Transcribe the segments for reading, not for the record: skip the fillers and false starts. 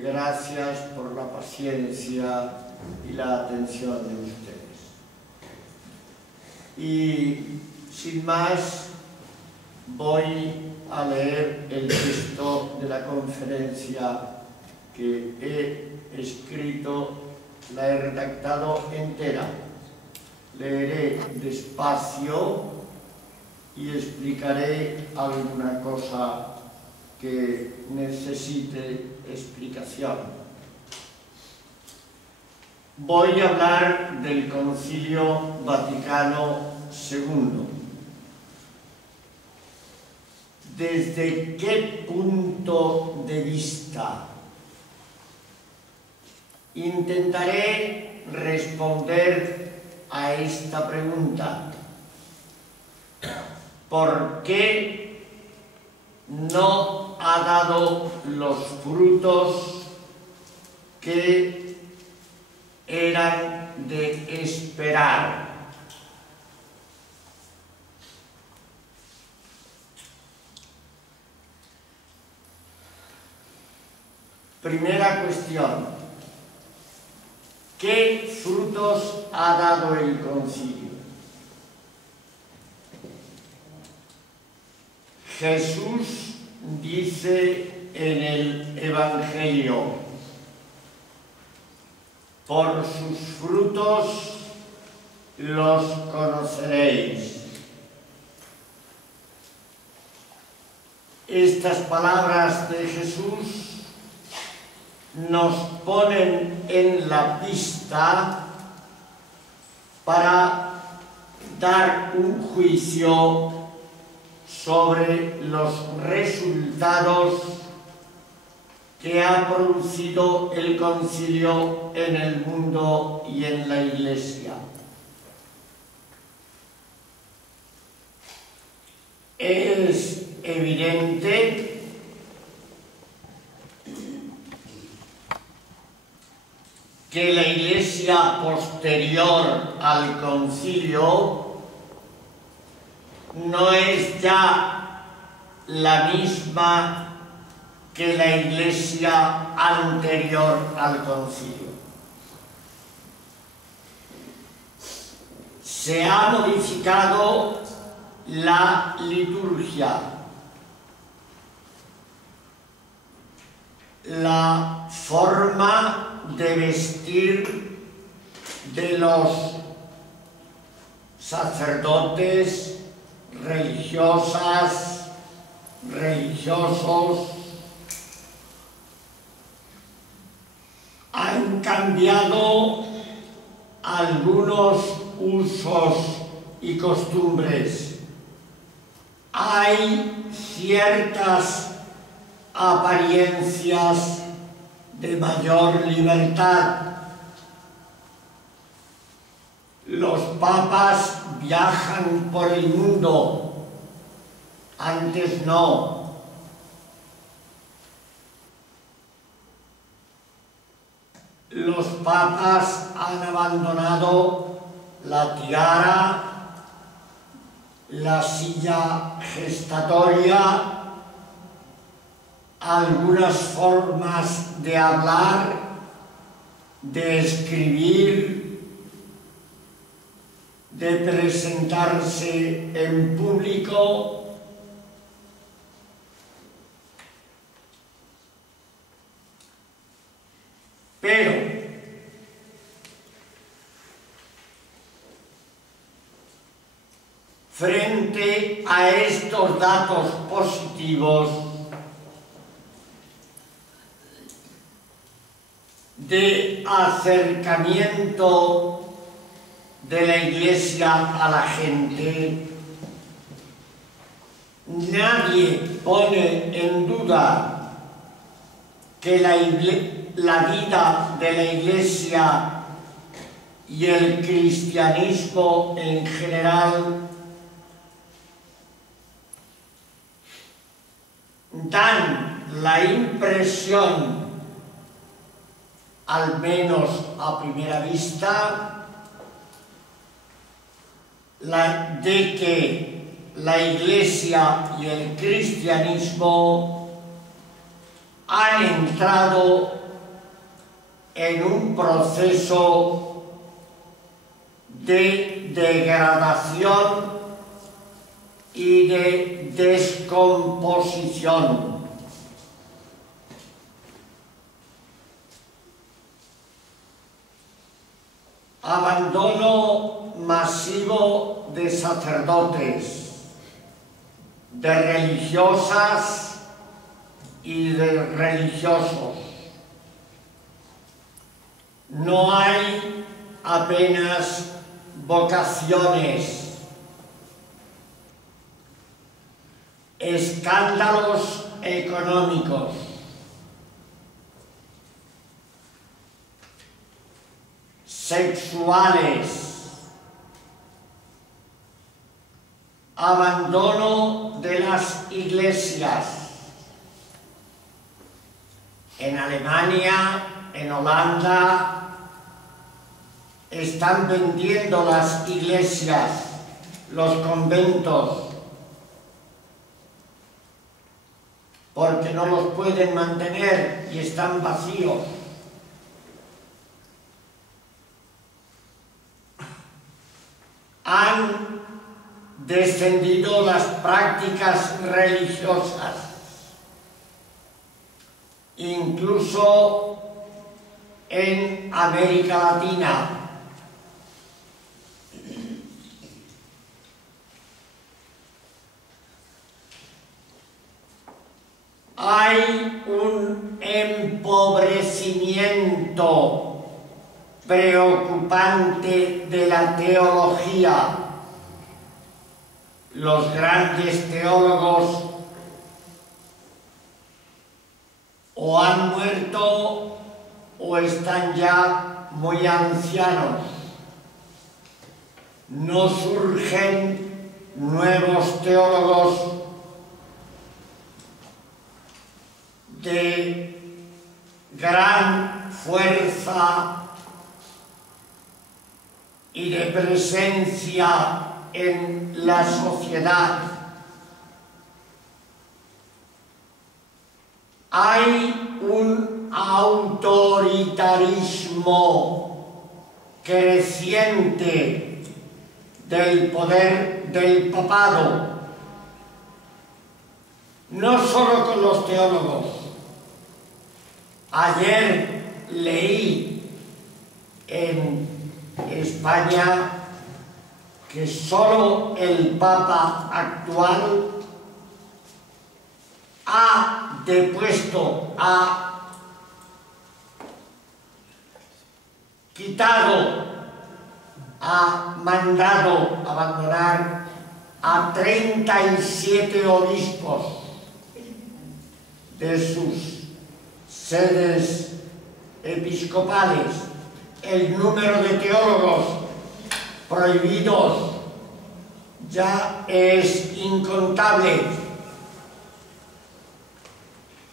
Gracias por la paciencia y la atención de ustedes. Y sin más, voy a leer el texto de la conferencia que he escrito, la he redactado entera. Leeré despacio y explicaré alguna cosa que necesite explicación. Voy a hablar del Concilio Vaticano II. ¿Desde qué punto de vista? Intentaré responder a esta pregunta. ¿Por qué no ha dado los frutos que eran de esperar? Primera cuestión. ¿Qué frutos ha dado el concilio? Jesús dice en el Evangelio: por sus frutos los conoceréis. Estas palabras de Jesús nos ponen en la pista para dar un juicio sobre los resultados que ha producido el concilio en el mundo y en la Iglesia. Es evidente que la Iglesia posterior al concilio no es ya la misma que la Iglesia anterior al concilio. Se ha modificado la liturgia, la forma de vestir de los sacerdotes, religiosas, religiosos. Han cambiado algunos usos y costumbres. Hay ciertas apariencias de mayor libertad. Los papas viajan por el mundo, antes no. Los papas han abandonado la tiara, la silla gestatoria, algunas formas de hablar, de escribir, de presentarse en público. Pero frente a estos datos positivos de acercamiento de la Iglesia a la gente, nadie pone en duda que la vida de la Iglesia y el cristianismo en general dan la impresión, al menos a primera vista, de que la Iglesia y el cristianismo han entrado en un proceso de degradación y de descomposición. Abandono masivo de sacerdotes, de religiosas y de religiosos. No hay apenas vocaciones. Escándalos económicos. Sexuales. Abandono de las iglesias. En Alemania, en Holanda, están vendiendo las iglesias, los conventos, porque no los pueden mantener y están vacíos. Han descendido las prácticas religiosas, incluso en América Latina. Hay un empobrecimiento preocupante de la teología. Los grandes teólogos o han muerto o están ya muy ancianos. No surgen nuevos teólogos de gran fuerza y de presencia en la sociedad. Hay un autoritarismo creciente del poder del papado, no solo con los teólogos. Ayer leí en España que solo el Papa actual ha depuesto, ha quitado, ha mandado abandonar a 37 obispos de sus sedes episcopales. El número de teólogos prohibidos ya es incontable.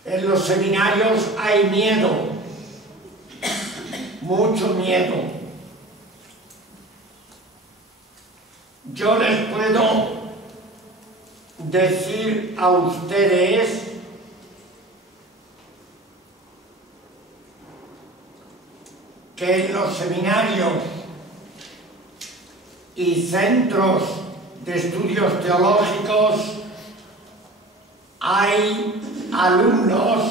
En los seminarios hay miedo, mucho miedo. Yo les puedo decir a ustedes que en los seminarios y centros de estudios teológicos hay alumnos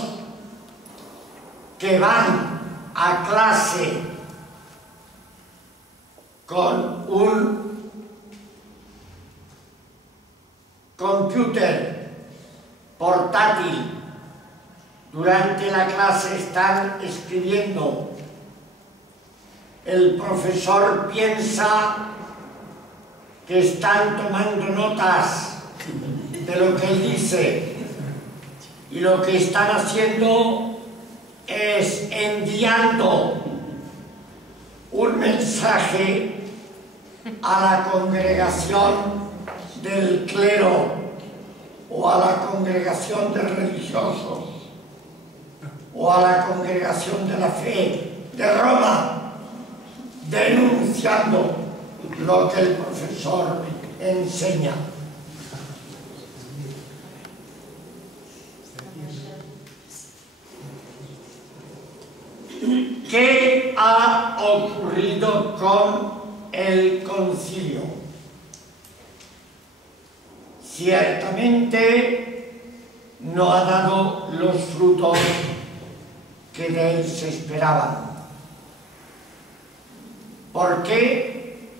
que van a clase con un computer portátil. Durante la clase están escribiendo. El profesor piensa que están tomando notas de lo que él dice y lo que están haciendo es enviando un mensaje a la congregación del clero o a la congregación de religiosos o a la congregación de la fe de Roma, denunciando lo que el profesor enseña. ¿Qué ha ocurrido con el concilio? Ciertamente no ha dado los frutos que de él se esperaban. ¿Por qué?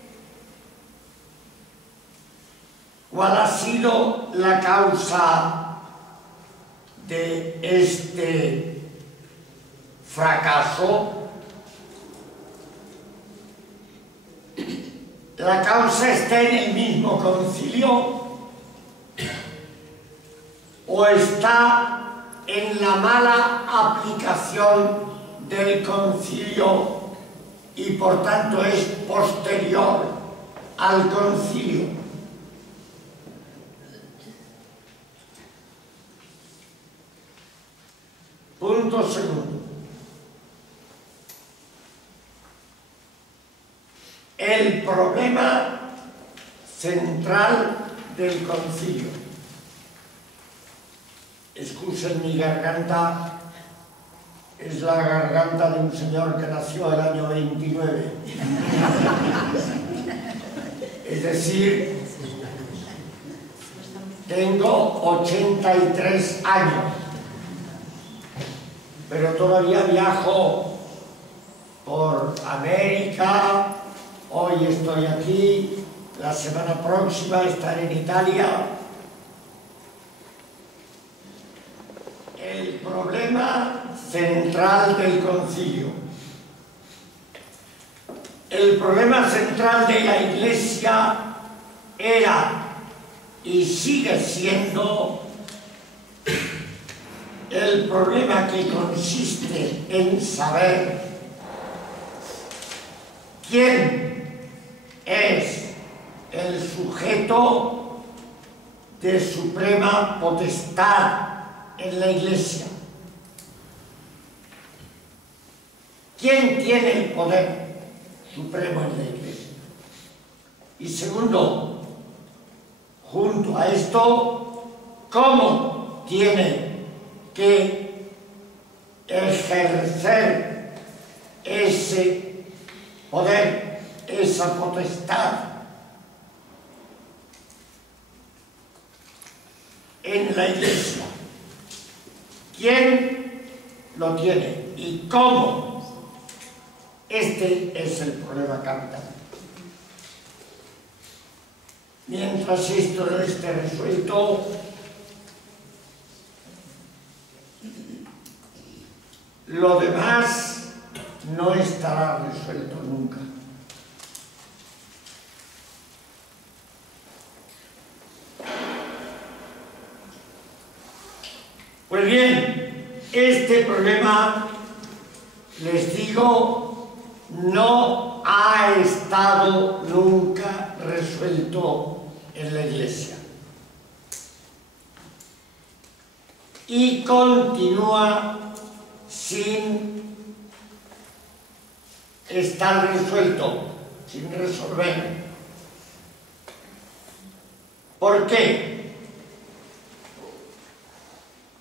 ¿Cuál ha sido la causa de este fracaso? ¿La causa está en el mismo concilio o está en la mala aplicación del concilio y por tanto es posterior al concilio? Punto segundo. El problema central del concilio. Excusen mi garganta, es la garganta de un señor que nació el año 29. Es decir, tengo 83 años, pero todavía viajo por América. Hoy estoy aquí, la semana próxima estaré en Italia. El problema central del concilio, el problema central de la Iglesia era y sigue siendo el problema que consiste en saber quién es el sujeto de suprema potestad en la Iglesia. ¿Quién tiene el poder supremo en la Iglesia? Y segundo, junto a esto, ¿cómo tiene que ejercer ese poder, esa potestad en la Iglesia? ¿Quién lo tiene y cómo? Este es el problema capital. Mientras esto no esté resuelto, lo demás no estará resuelto nunca. Pues bien, este problema, les digo, no ha estado nunca resuelto en la Iglesia. Y continúa sin estar resuelto, sin resolver. ¿Por qué?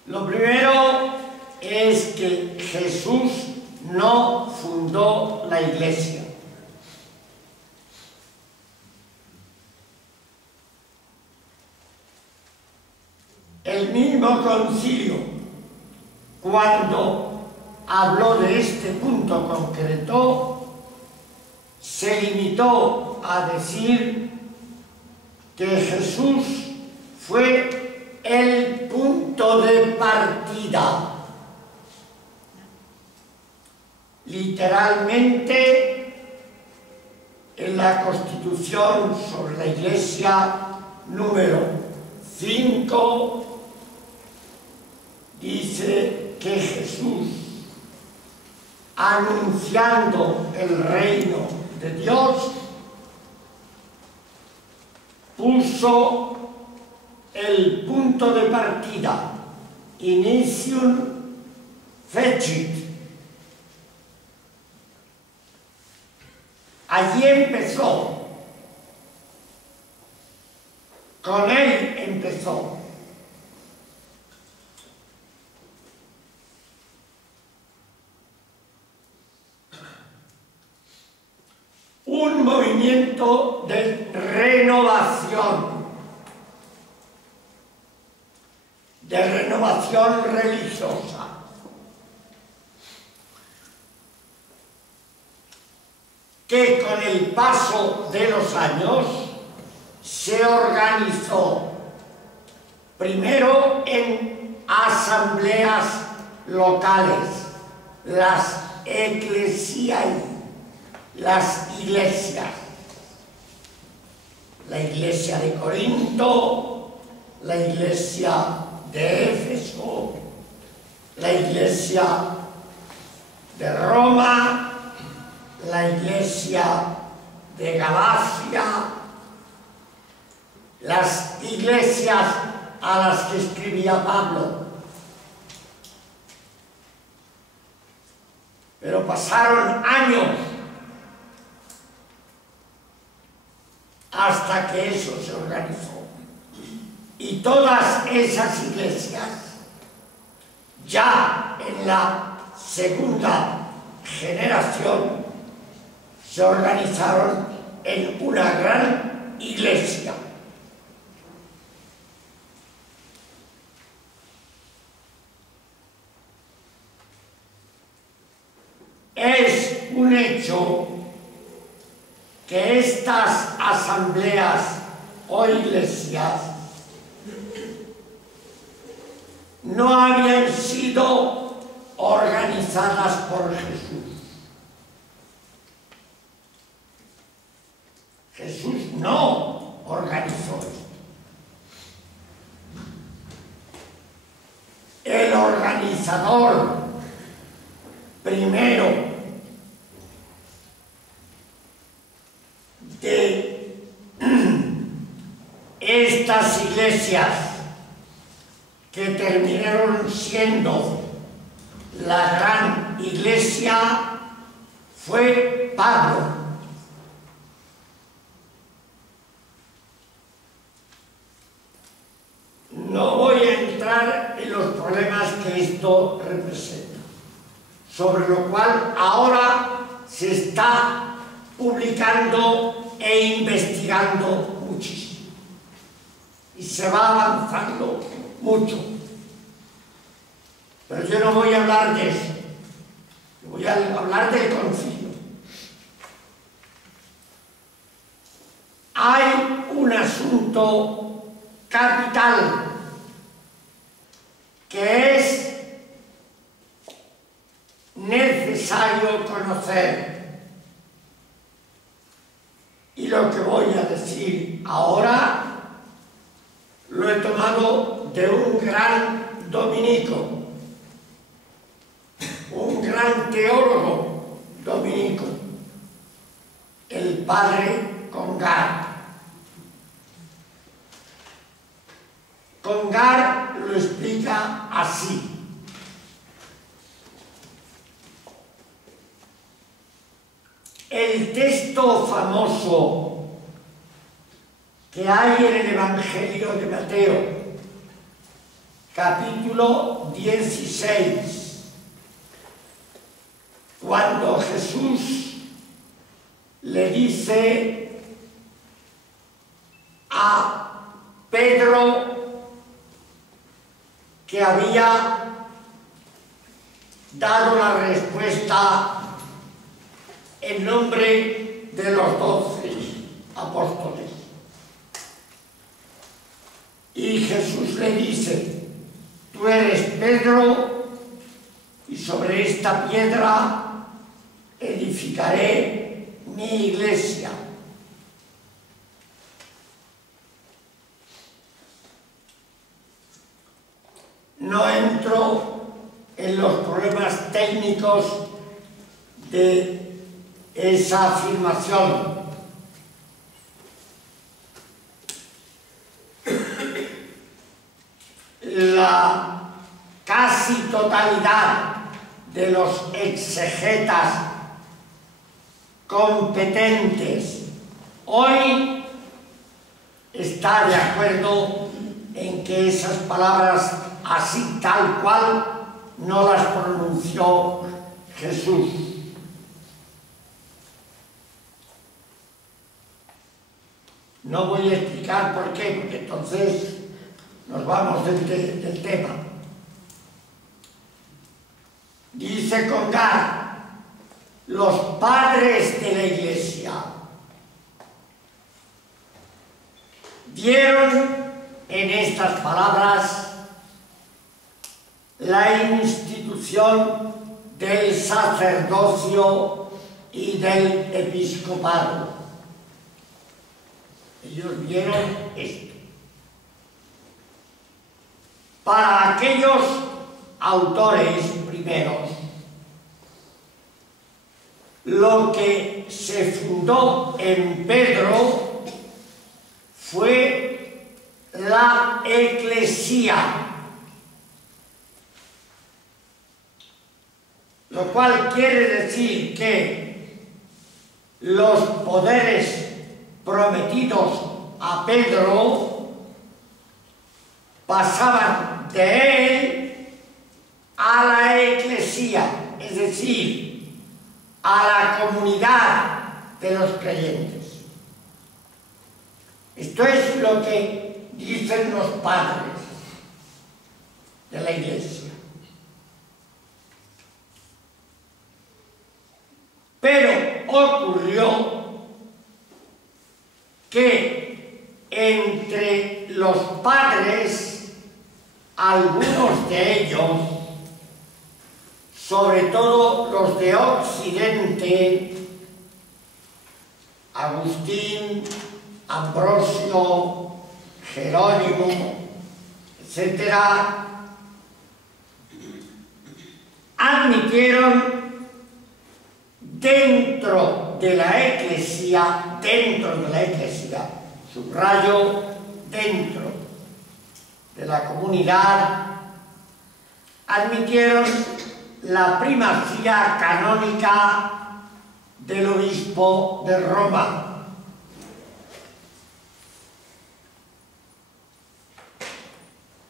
Lo primero es que Jesús no fundó la Iglesia. El mismo concilio, cuando habló de este punto concreto, se limitó a decir que Jesús fue el punto de partida. Literalmente, en la Constitución sobre la Iglesia número 5, dice que Jesús, anunciando el reino de Dios, puso el punto de partida, initium fecit. Allí empezó, con él empezó. un movimiento de renovación religiosa. Que con el paso de los años se organizó primero en asambleas locales, las ecclesiae, las iglesias, la iglesia de Corinto, la iglesia de Éfeso, la iglesia de Roma, la iglesia de Galacia, las iglesias a las que escribía Pablo. Pero pasaron años hasta que eso se organizó. Y todas esas iglesias, ya en la segunda generación, se organizaron en una gran iglesia. Es un hecho que estas asambleas o iglesias no habían sido organizadas por Jesús. Jesús no organizó esto. El organizador primero de estas iglesias que terminaron siendo la gran iglesia fue Pablo. No voy a entrar en los problemas que esto representa, sobre lo cual ahora se está publicando e investigando muchísimo y se va avanzando mucho. Pero yo no voy a hablar de eso, yo voy a hablar del concilio. Hay un asunto capital que es necesario conocer, y lo que voy a decir ahora lo he tomado de un gran dominico, un gran teólogo dominico, el padre Congar. Congar lo explica así: el texto famoso que hay en el Evangelio de Mateo, capítulo 16, cuando Jesús le dice a Pedro que había dado la respuesta en nombre de los 12 apóstoles. Y Jesús le dice: tú eres Pedro, y sobre esta piedra edificaré mi iglesia. No entro en los problemas técnicos de esa afirmación. La casi totalidad de los exegetas competentes hoy está de acuerdo en que esas palabras así tal cual no las pronunció Jesús. No voy a explicar por qué, porque entonces nos vamos del tema. Dice Congar, los padres de la Iglesia dieron en estas palabras la institución del sacerdocio y del episcopado. Ellos vieron esto. Para aquellos autores primeros, lo que se fundó en Pedro fue la eclesía, lo cual quiere decir que los poderes prometidos a Pedro pasaban de él a la eclesía, es decir, a la comunidad de los creyentes. Esto es lo que dicen los padres de la Iglesia. Pero ocurrió que entre los padres, algunos de ellos, sobre todo los de Occidente, Agustín, Ambrosio, Jerónimo, etc., admitieron dentro de la Iglesia, subrayo, dentro de la comunidad, admitieron la primacía canónica del obispo de Roma.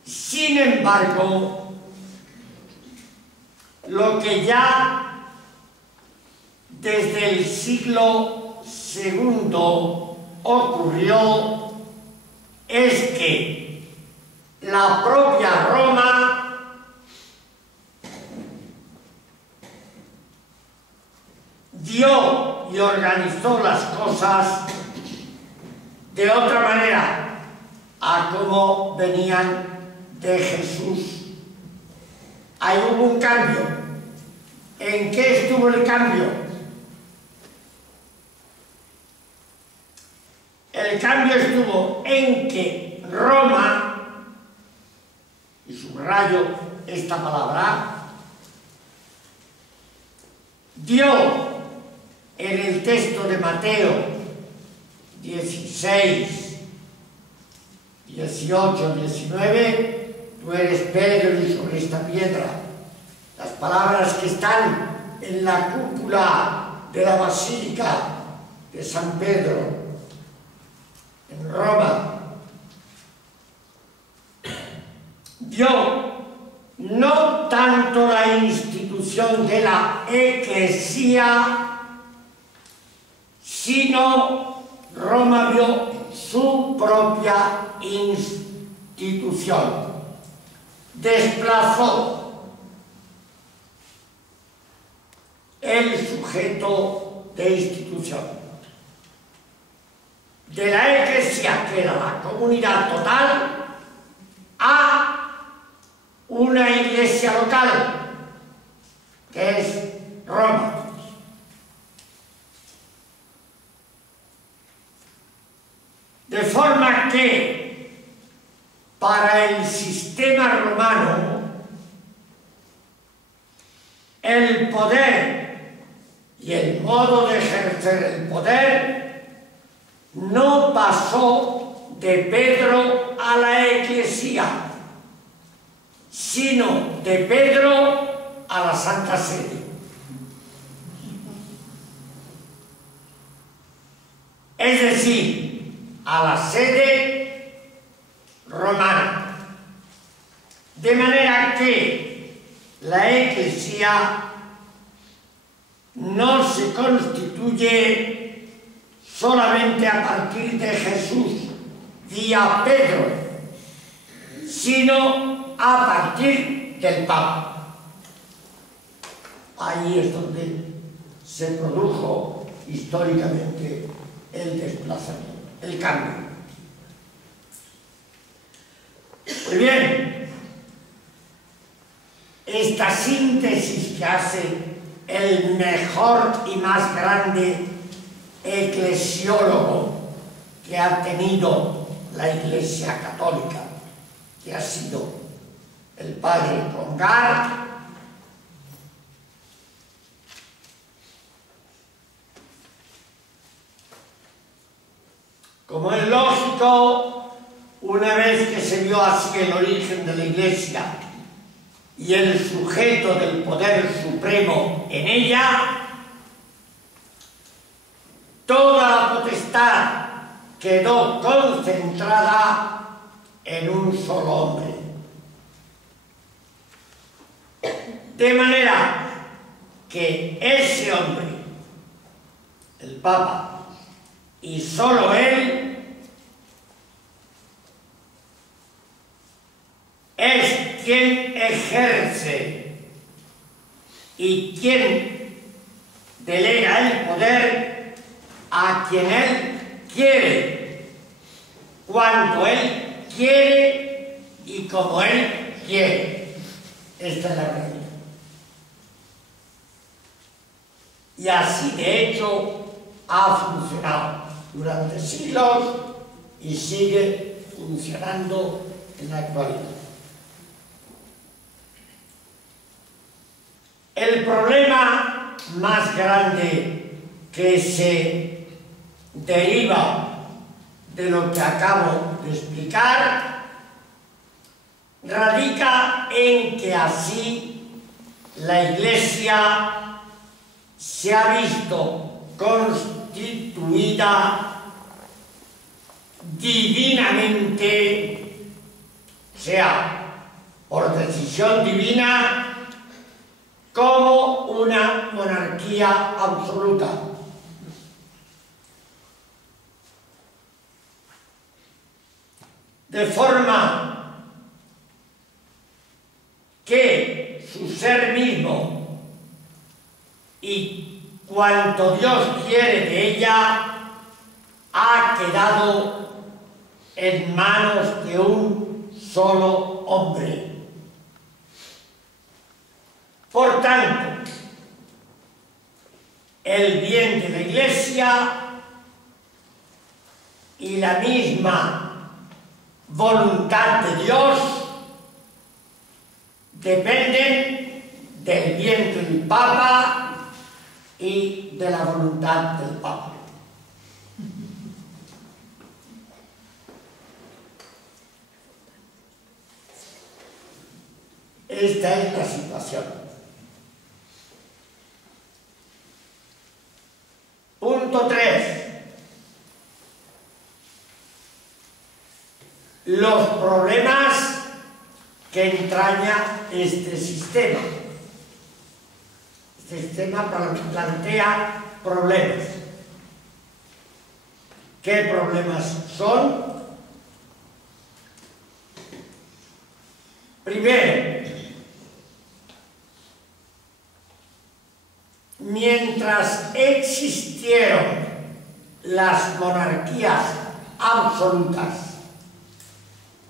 Sin embargo, lo que ya desde el siglo II ocurrió es que la propia Roma dio y organizó las cosas de otra manera a como venían de Jesús. Ahí hubo un cambio. ¿En qué estuvo el cambio? El cambio estuvo en que Roma, y subrayo esta palabra, dio en el texto de Mateo 16, 18, 19, tú eres Pedro y sobre esta piedra, las palabras que están en la cúpula de la Basílica de San Pedro en Roma, dio no tanto la institución de la eclesía, sino Roma vio su propia institución. Desplazó el sujeto de institución de la Iglesia, que era la comunidad total, a una iglesia local, que es Roma. De forma que para el sistema romano el poder y el modo de ejercer el poder no pasó de Pedro a la Iglesia, sino de Pedro a la Santa Sede. Es decir, a la sede romana. De manera que la Iglesia no se constituye solamente a partir de Jesús vía Pedro, sino a partir del Papa. Ahí es donde se produjo históricamente el desplazamiento, el cambio. Muy bien, esta síntesis que hace el mejor y más grande eclesiólogo que ha tenido la Iglesia Católica, que ha sido el padre Congar, como es lógico, una vez que se vio así el origen de la Iglesia y el sujeto del poder supremo en ella, toda la potestad quedó concentrada en un solo hombre. De manera que ese hombre, el Papa, y solo él, es quien ejerce y quien delega el poder a quien él quiere, cuando él quiere y como él quiere. Esta es la realidad. Y así de hecho ha funcionado durante siglos y sigue funcionando en la actualidad. El problema más grande que se deriva de lo que acabo de explicar radica en que así la Iglesia se ha visto constituida divinamente, sea por decisión divina, como una monarquía absoluta. De forma que su ser mismo y cuanto Dios quiere de ella ha quedado en manos de un solo hombre. Por tanto, el bien de la Iglesia y la misma voluntad de Dios dependen del bien del Papa y de la voluntad del Papa. Esta es la situación. Punto 3. Los problemas que entraña este sistema. Este sistema plantea problemas. ¿Qué problemas son? Primero, mientras existieron las monarquías absolutas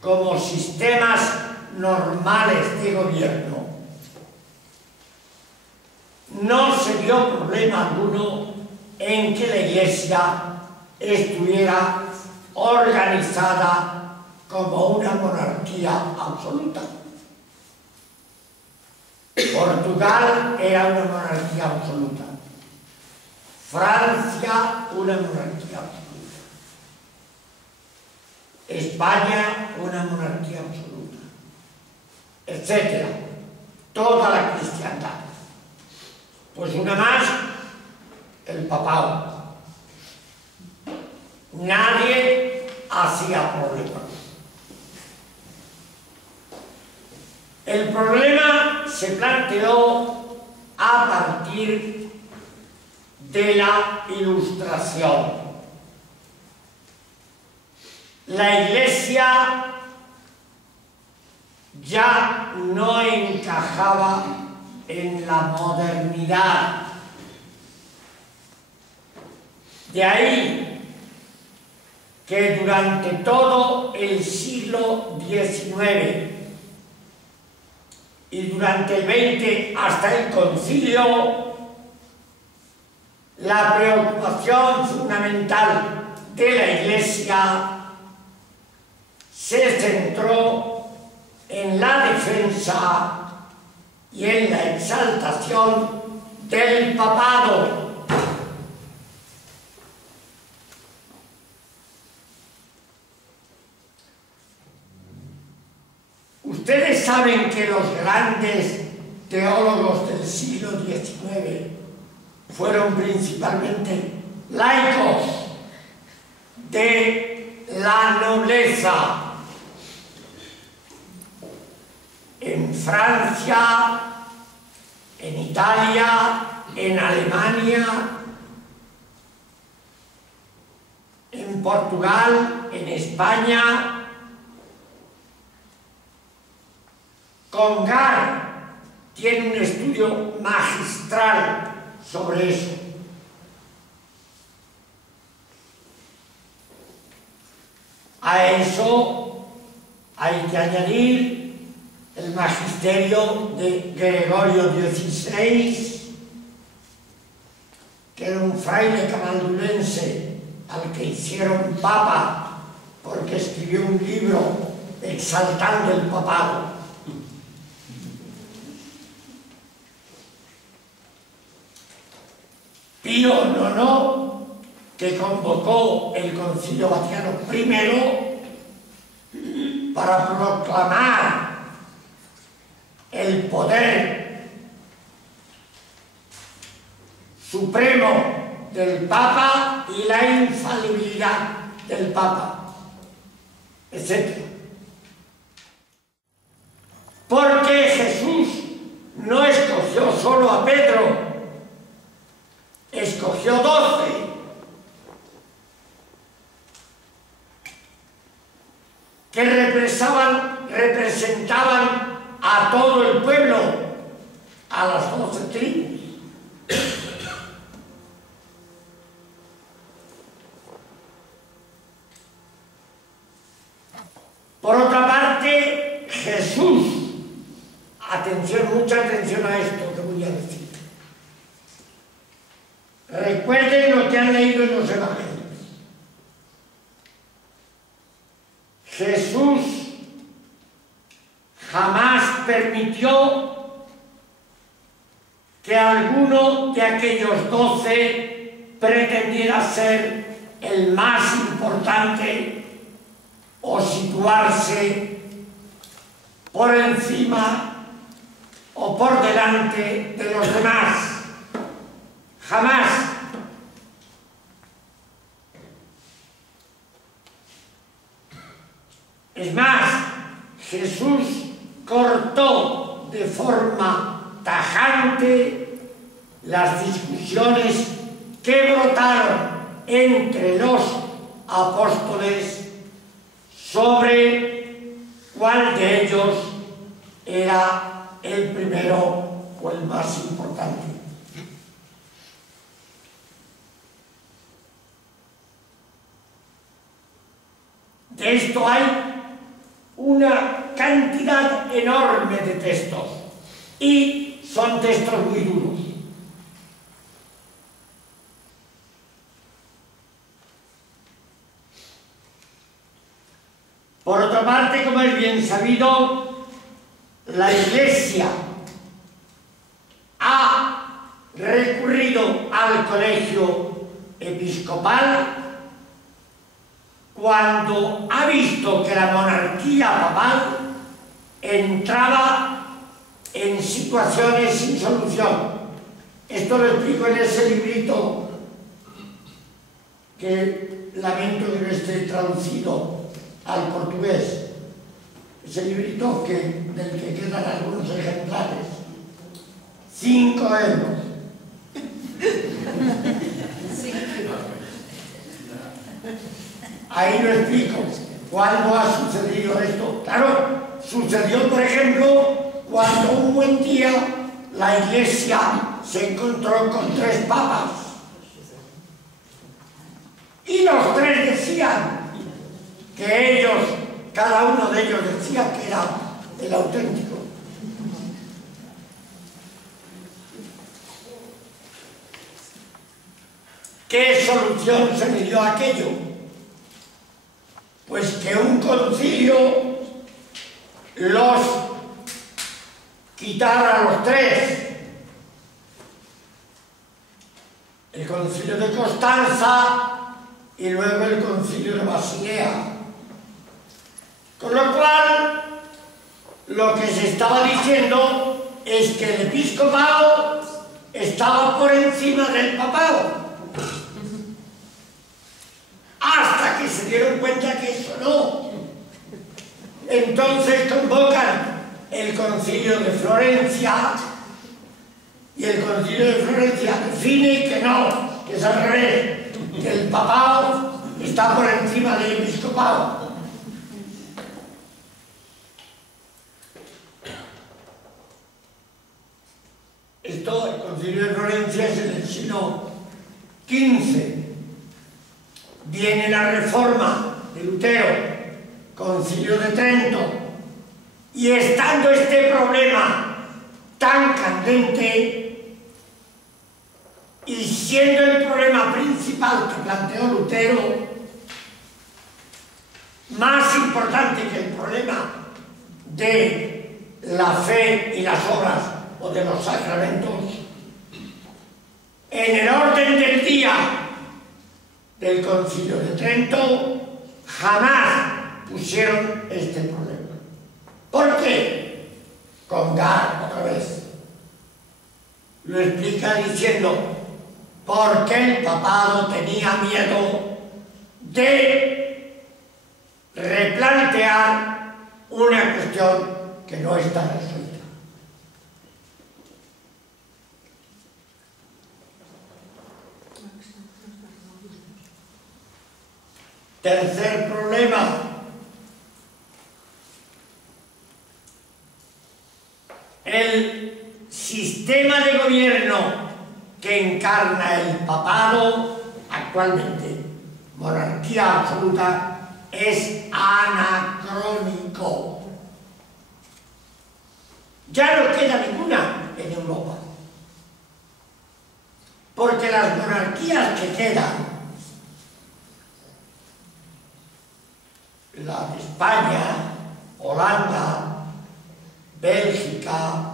como sistemas normales de gobierno, no se vio problema alguno en que la Iglesia estuviera organizada como una monarquía absoluta. Portugal era una monarquía absoluta. Francia, una monarquía absoluta. España, una monarquía absoluta. Etcétera. Toda la cristiandad. Pues una más, el papado. Nadie hacía problema. El problema se planteó a partir de la Ilustración, la Iglesia ya no encajaba en la modernidad. De ahí que durante todo el siglo XIX y durante el XX hasta el Concilio, la preocupación fundamental de la Iglesia se centró en la defensa y en la exaltación del papado. Ustedes saben que los grandes teólogos del siglo XIX fueron principalmente laicos de la nobleza. En Francia, en Italia, en Alemania, en Portugal, en España. Congar tiene un estudio magistral sobre eso. A eso hay que añadir el magisterio de Gregorio XVI, que era un fraile camaldulense al que hicieron papa porque escribió un libro exaltando el papado. Pío IX, que convocó el Concilio Vaticano I para proclamar el poder supremo del Papa y la infalibilidad del Papa, etc. Porque Jesús no escogió solo a Pedro, escogió 12. Que representaban a todo el pueblo, a las 12 tribus. Por otra parte, Jesús, atención, mucha atención a esto que voy a decir. Recuerden lo que han leído en los Evangelios. Jesús jamás permitió que alguno de aquellos 12 pretendiera ser el más importante o situarse por encima o por delante de los demás. Jamás. Es más, Jesús cortó de forma tajante las discusiones que brotaron entre los apóstoles sobre cuál de ellos era el primero o el más importante. De esto hay una cantidad enorme de textos y son textos muy duros. Por otra parte, como es bien sabido, la Iglesia ha recurrido al colegio episcopal cuando ha visto que la monarquía papal entraba en situaciones sin solución. Esto lo explico en ese librito que lamento que no esté traducido al portugués. Ese librito del que quedan algunos ejemplares. 5 euros. Ahí lo explico. ¿Cuándo ha sucedido esto? Claro, sucedió, por ejemplo, cuando un buen día la Iglesia se encontró con 3 papas. Y los 3 decían que ellos, cada uno de ellos decía que era el auténtico. ¿Qué solución se le dio a aquello? Pues que un concilio los quitara a los 3. El concilio de Constanza y luego el concilio de Basilea. Con lo cual, lo que se estaba diciendo es que el episcopado estaba por encima del papado. Hasta que se dieron cuenta que eso no. Entonces convocan el concilio de Florencia y el concilio de Florencia define que no, que es al revés, que el papado está por encima del episcopado. Esto, el concilio de Florencia es en el siglo XV. Viene la reforma de Lutero, concilio de Trento, y estando este problema tan candente y siendo el problema principal que planteó Lutero más importante que el problema de la fe y las obras o de los sacramentos, en el orden del día del concilio de Trento jamás pusieron este problema. ¿Por qué? Congar otra vez lo explica diciendo porque el papado tenía miedo de replantear una cuestión que no está resuelta. Tercer problema. El sistema de gobierno que encarna el papado actualmente, monarquía absoluta, es anacrónico. Ya no queda ninguna en Europa. Porque las monarquías que quedan, la de España, Holanda, Bélgica,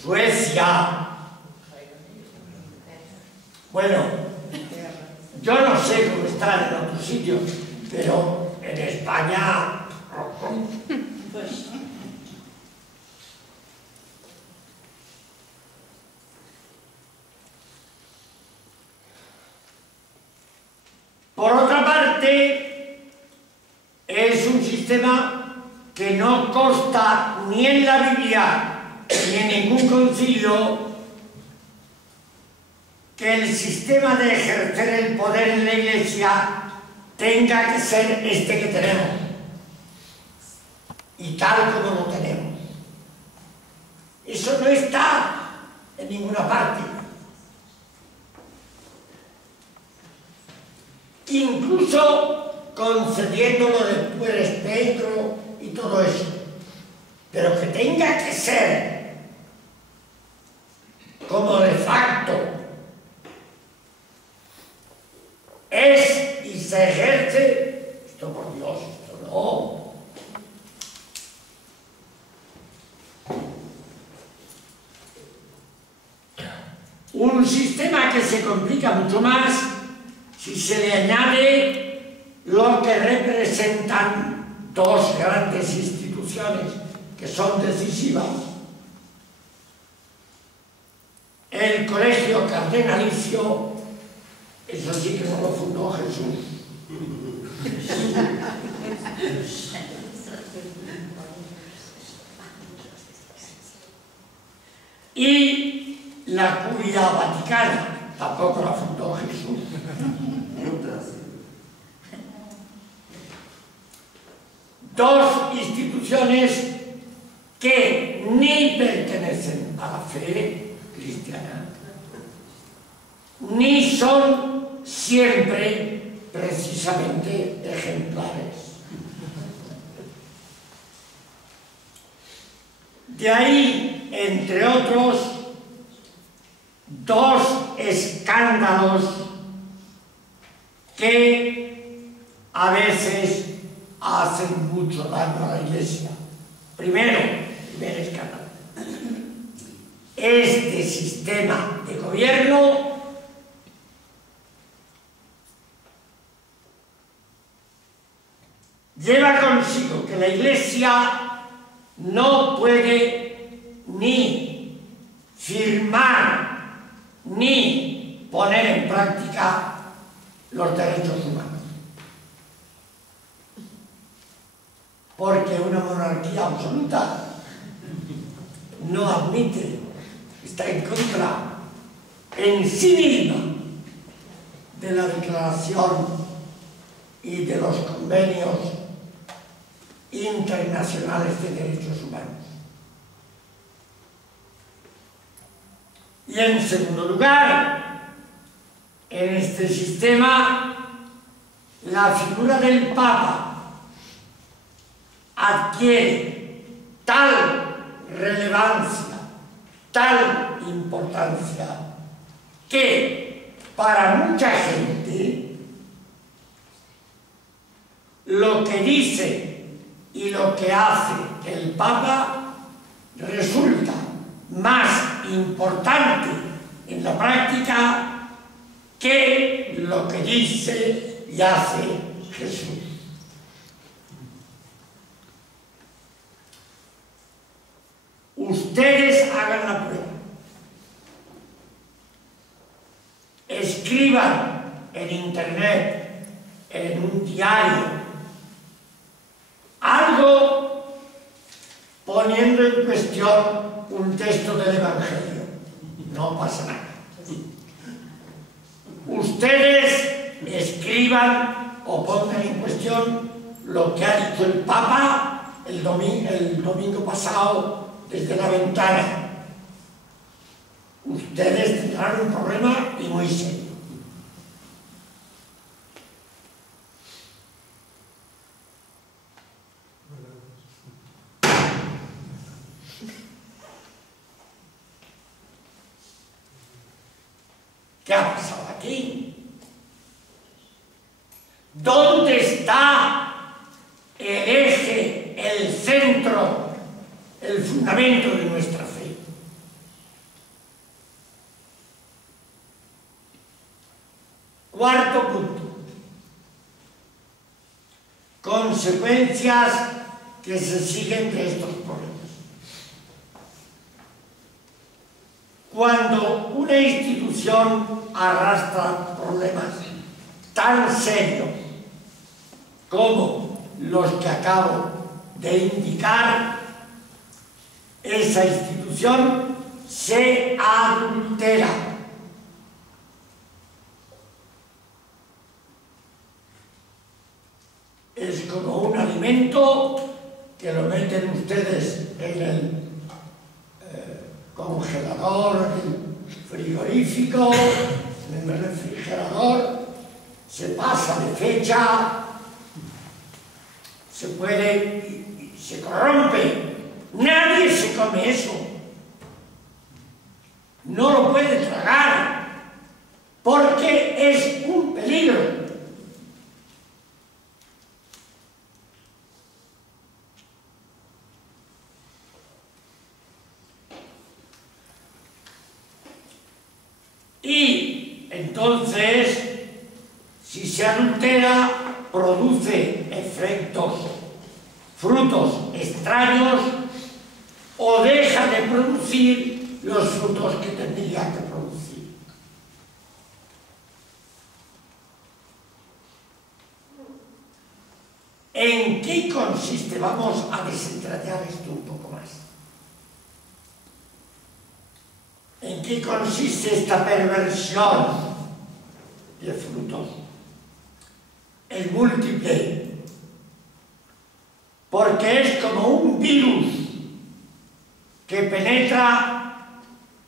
Suecia. Bueno, yo no sé cómo están en otros sitios, pero en España... Por otra parte, es un sistema que no consta ni en la Biblia ni en ningún concilio que el sistema de ejercer el poder en la Iglesia tenga que ser este que tenemos y tal como lo tenemos. Eso no está en ninguna parte. Incluso concediendo lo de tú eres Pedro y todo eso, pero que tenga que ser como de facto es y se ejerce, esto por Dios, esto no. Un sistema que se complica mucho más si se le añade lo que representan dos grandes instituciones que son decisivas. El colegio cardenalicio, eso sí que no lo fundó Jesús. Y la Curia Vaticana, tampoco la fundó Jesús. dos instituciones que ni pertenecen a la fe cristiana, ni son siempre precisamente ejemplares. De ahí, entre otros, dos escándalos que a veces hacen mucho daño a la Iglesia. Primer escándalo. Este sistema de gobierno lleva consigo que la Iglesia no puede ni firmar ni poner en práctica los derechos humanos. Porque una monarquía absoluta no admite, está en contra en sí misma de la Declaración y de los convenios internacionales de derechos humanos. Y en segundo lugar, en este sistema, la figura del Papa adquiere tal relevancia, tal importancia, que para mucha gente lo que dice y lo que hace el Papa resulta más importante en la práctica que lo que dice y hace Jesús. Ustedes hagan la prueba. Escriban en internet, en un diario, algo poniendo en cuestión un texto del Evangelio. No pasa nada. Ustedes escriban o pongan en cuestión lo que ha dicho el Papa el domingo pasado desde la ventana. Ustedes tendrán un problema y muy serio. ¿Qué ha pasado aquí? ¿Dónde está el eje, el centro, el fundamento de nuestra fe? Cuarto punto. Consecuencias que se siguen de estos problemas. Cuando una institución arrastra problemas tan serios como los que acabo de indicar, esa institución se adultera. Es como un alimento que lo meten ustedes en el congelador, en el frigorífico, en el refrigerador, se pasa de fecha, se puede y se corrompe. Nadie se come eso. No lo puede tragar porque es un peligro. Y entonces, si se adultera, produce efectos, frutos extraños, o deja de producir los frutos que tendría que producir. ¿En qué consiste? Vamos a desentrañar esto un poco más. ¿En qué consiste esta perversión de frutos? Es múltiple. porque es como un virus que penetra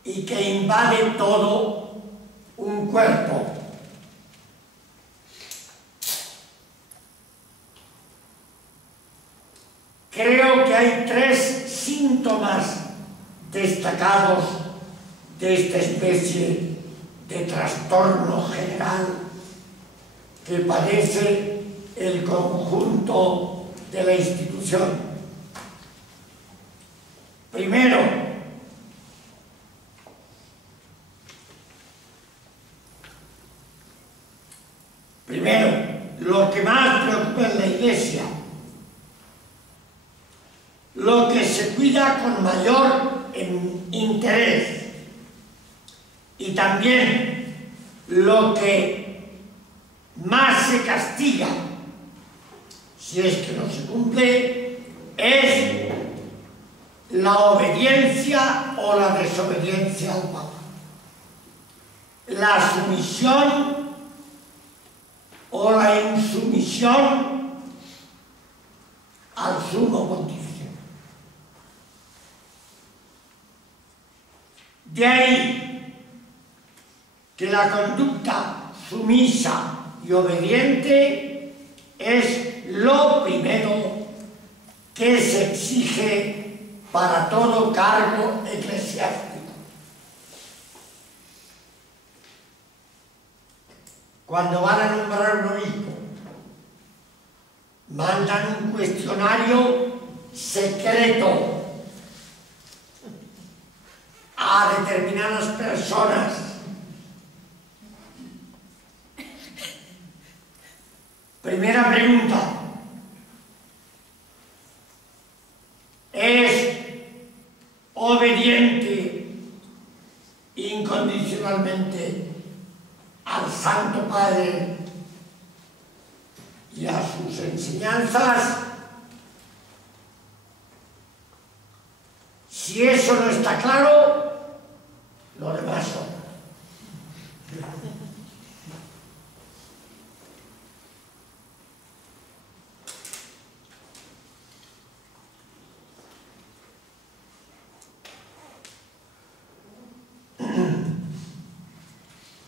y que invade todo un cuerpo. Creo que hay 3 síntomas destacados de esta especie de trastorno general que padece el conjunto de la institución. Primero, lo que más preocupa en la Iglesia, lo que se cuida con mayor interés y también lo que más se castiga, si es que no se cumple, es la obediencia o la desobediencia al Papa. La sumisión o la insumisión al sumo pontífice. De ahí que la conducta sumisa y obediente es lo primero que se exige para todo cargo eclesiástico. Cuando van a nombrar un obispo, mandan un cuestionario secreto a determinadas personas. Primera pregunta: ¿es obediente incondicionalmente al Santo Padre y a sus enseñanzas? Si eso no está claro, lo demás son.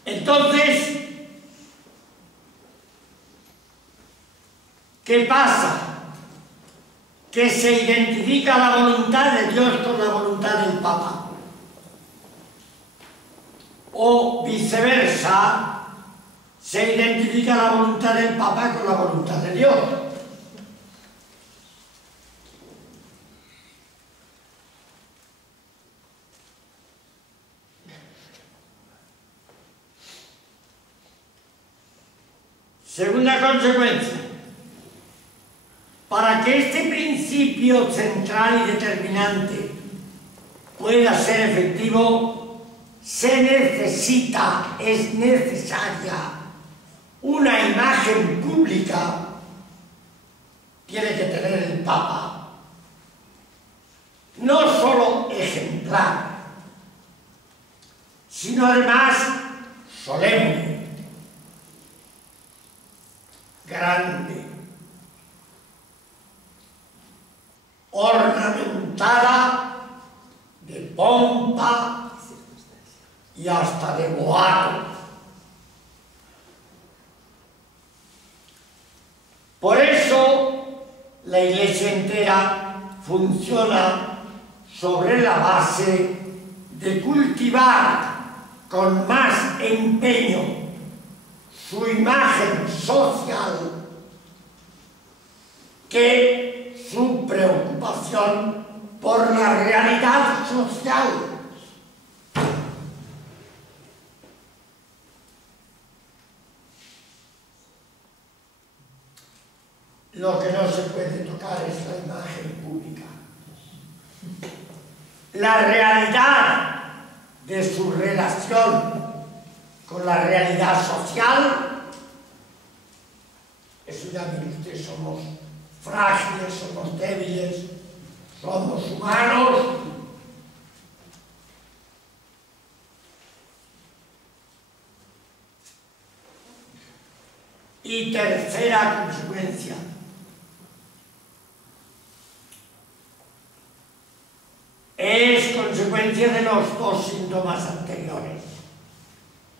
Entonces, ¿qué pasa? Que se identifica la voluntad de Dios con la voluntad del Papa. O viceversa, se identifica la voluntad del Papa con la voluntad de Dios. Segunda consecuencia: para que este principio central y determinante pueda ser efectivo, se necesita, es necesaria una imagen pública, tiene que tener el Papa, no solo ejemplar, sino además solemne, grande, ornamentada de pompa y hasta de boato. Por eso la Iglesia entera funciona sobre la base de cultivar con más empeño su imagen social que su preocupación por la realidad social. Lo que no se puede tocar es la imagen pública. La realidad de su relación con la realidad social, eso ya miren ustedes, somos frágiles, somos débiles, somos humanos. Y tercera consecuencia: diferencia de los dos síntomas anteriores,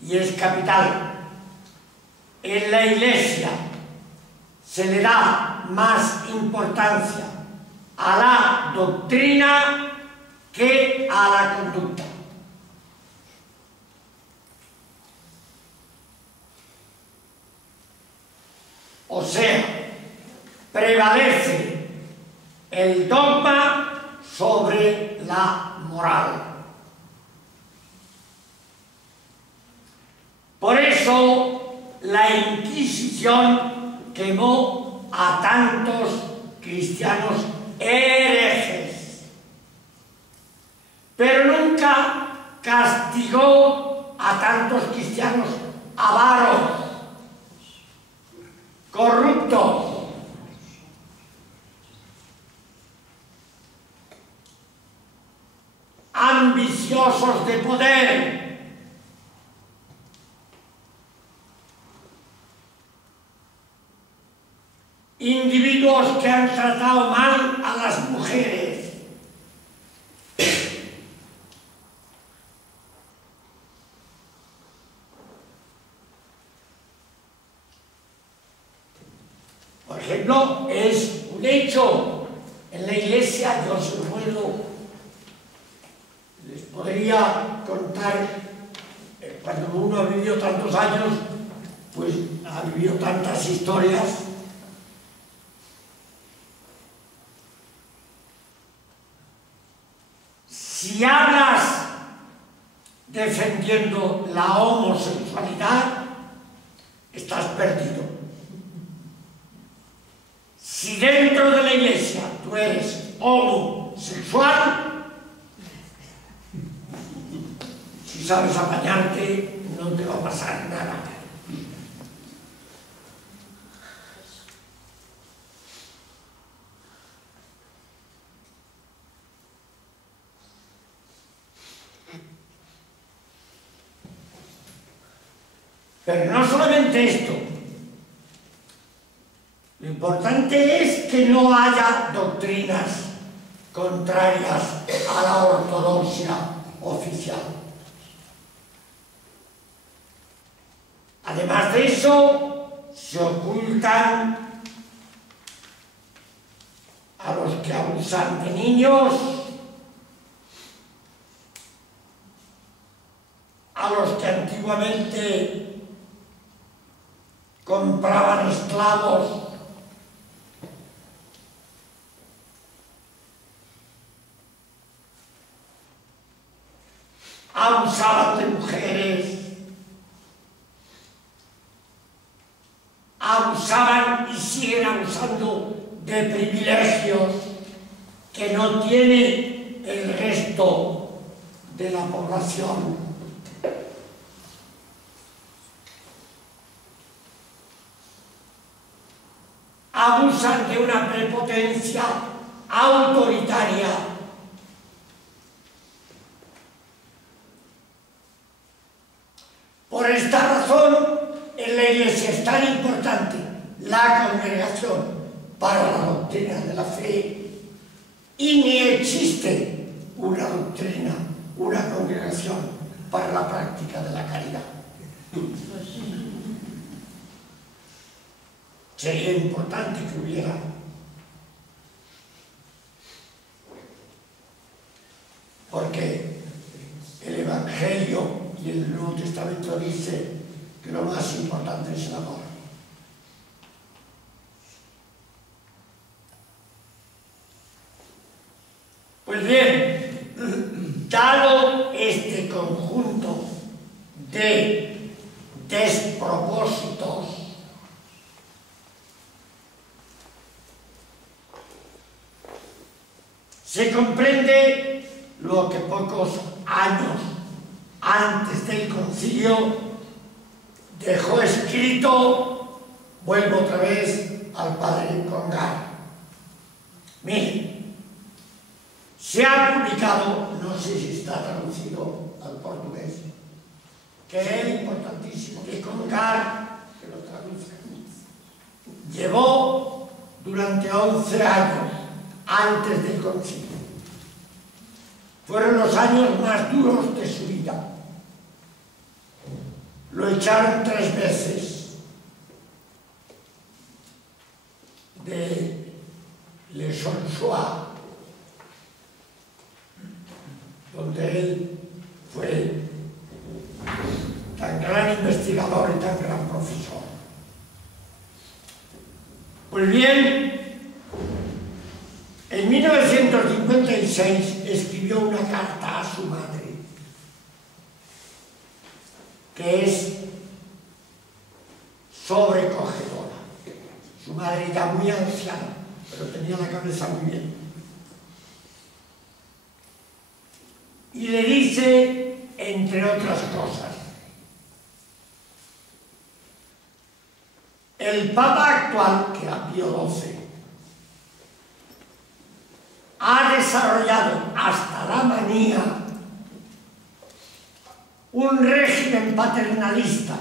y es capital. En la Iglesia se le da más importancia a la doctrina que a la conducta. O sea, prevalece el dogma sobre la moral. Por eso la Inquisición quemó a tantos cristianos herejes, pero nunca castigó a tantos cristianos avaros, corruptos, ambiciosos de poder, individuos que han tratado mal a las mujeres. Por ejemplo, es un hecho en la Iglesia, yo se les podría contar, cuando uno ha vivido tantos años, pues ha vivido tantas historias. Si hablas defendiendo la homosexualidad, estás perdido. Si dentro de la Iglesia tú eres homosexual, si sabes apañarte, no te va a pasar nada. Pero no solamente esto. Lo importante es que no haya doctrinas contrarias a la ortodoxia oficial. Además de eso, se ocultan a los que abusan de niños, a los que antiguamente compraban esclavos, abusaban de mujeres, abusaban y siguen abusando de privilegios que no tiene el resto de la población. Abusan de una prepotencia autoritaria. Por esta razón, en la Iglesia es tan importante la congregación para la doctrina de la fe, y ni existe una doctrina, una congregación para la práctica de la caridad. Sería importante que hubiera. Porque el Evangelio y el Nuevo Testamento dice que lo más importante es el amor. Pues bien, dado este conjunto de despropósitos, se comprende lo que pocos años antes del concilio dejó escrito, vuelvo otra vez al padre Congar. Mire, se ha publicado, no sé si está traducido al portugués, que es importantísimo, que Congar, que lo traduzca, llevó durante 11 años antes del concilio Fueron los años más duros de su vida. Lo echaron 3 veces de Le Sonsoir, donde él fue tan gran investigador y tan gran profesor. Pues bien, en 1956 escribió una carta a su madre, que es sobrecogedora. Su madre ya muy anciana, pero tenía la cabeza muy bien. Y le dice, entre otras cosas, el Papa actual, que era Pío XII, ha desarrollado hasta la manía un régimen paternalista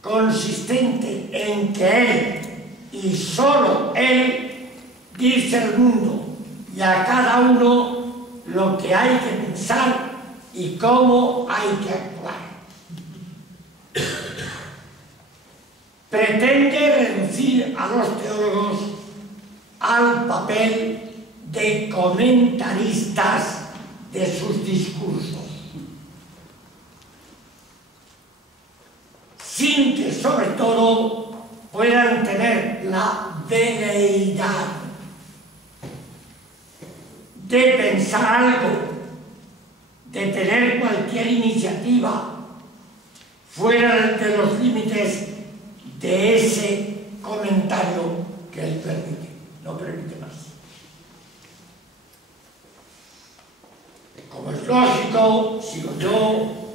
consistente en que él, y solo él, dice al mundo y a cada uno lo que hay que pensar y cómo hay que actuar. Pretende reducir a los teólogos al papel de comentaristas de sus discursos, sin que sobre todo puedan tener la veleidad de pensar algo, de tener cualquier iniciativa fuera de los límites de ese comentario que él permite, no permite más. Como es lógico, sigo yo,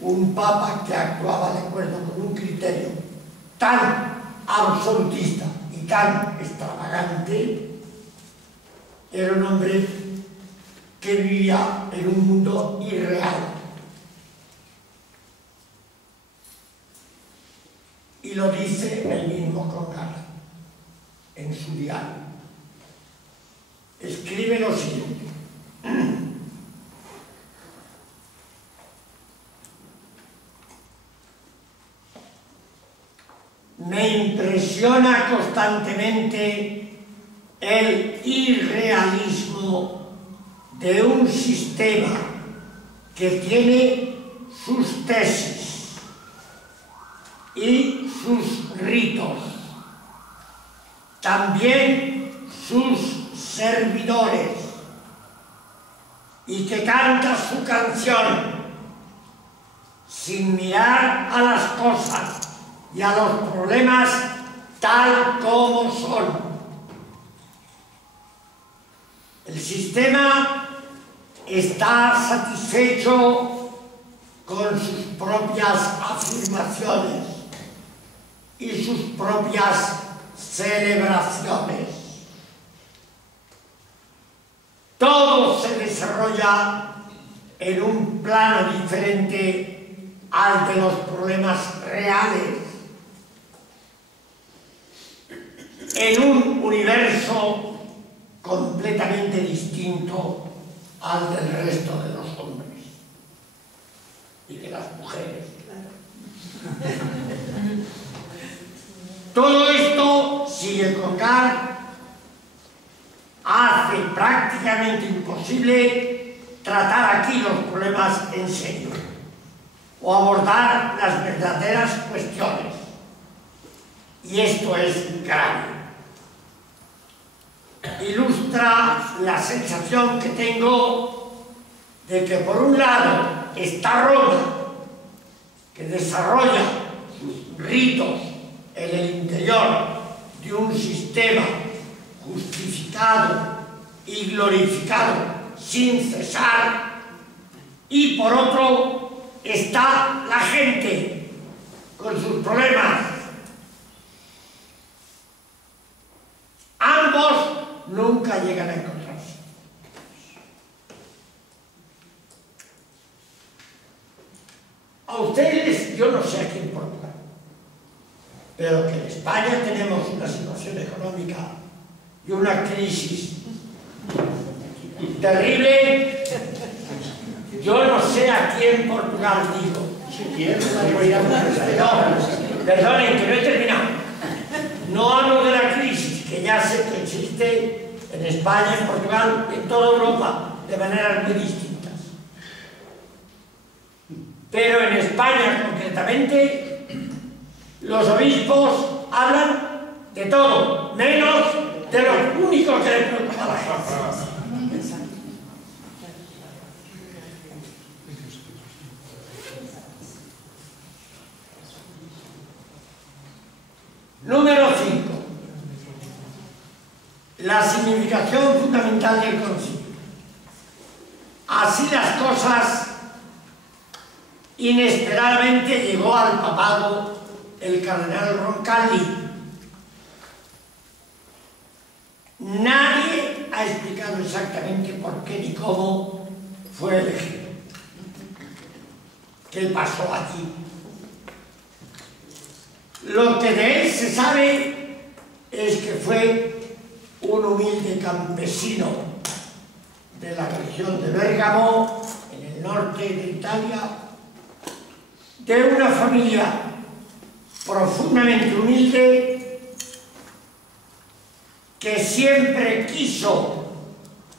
un papa que actuaba de acuerdo con un criterio tan absolutista y tan extravagante, era un hombre que vivía en un mundo irreal. Y lo dice el mismo Congar en su diario. Escribe lo siguiente. Me impresiona constantemente el irrealismo de un sistema que tiene sus tesis y sus ritos, también sus servidores, y que canta su canción sin mirar a las cosas y a los problemas tal como son. El sistema está satisfecho con sus propias afirmaciones y sus propias celebraciones. Todo se desarrolla en un plano diferente al de los problemas reales, en un universo completamente distinto al del resto de los hombres y de las mujeres. Todo esto, sigue Congar, hace prácticamente imposible tratar aquí los problemas en serio o abordar las verdaderas cuestiones. Y esto es grave. Ilustra la sensación que tengo de que por un lado está Roma, que desarrolla sus ritos en el interior de un sistema justificado y glorificado sin cesar, y por otro está la gente con sus problemas. Ambos nunca llegan a encontrarse. A ustedes, yo no sé aquí en Portugal, pero que en España tenemos una situación económica y una crisis terrible, Yo no sé aquí en Portugal, digo. Perdonen, que no he terminado. No hablo de la crisis, que ya sé que existe en España, en Portugal, en toda Europa, de maneras muy distintas. Pero en España, concretamente, los obispos hablan de todo, menos de lo único que les preocupa a la gente. Número 5. La significación fundamental del concilio. Así las cosas, inesperadamente llegó al papado el cardenal Roncalli. Nadie ha explicado exactamente por qué ni cómo fue elegido. ¿Qué pasó allí? Lo que de él se sabe es que fue un humilde campesino de la región de Bérgamo, en el norte de Italia, de una familia profundamente humilde que siempre quiso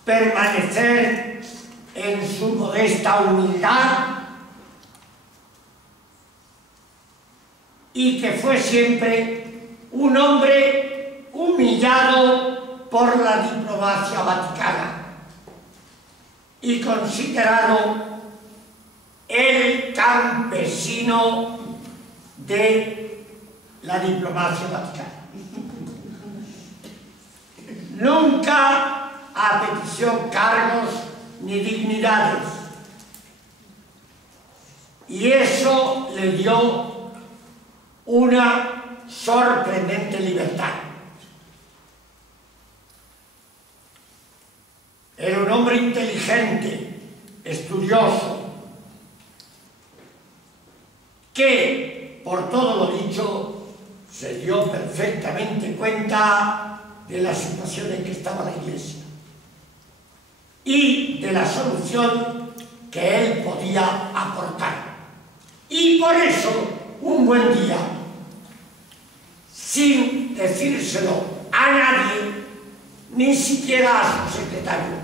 permanecer en su modesta humildad y que fue siempre un hombre humillado por la diplomacia vaticana y considerado el campesino de la diplomacia vaticana. Nunca apeteció cargos ni dignidades, y eso le dio una sorprendente libertad. Era un hombre inteligente, estudioso, que, por todo lo dicho, se dio perfectamente cuenta de la situación en que estaba la Iglesia y de la solución que él podía aportar. Y por eso, un buen día, sin decírselo a nadie, ni siquiera a su secretario,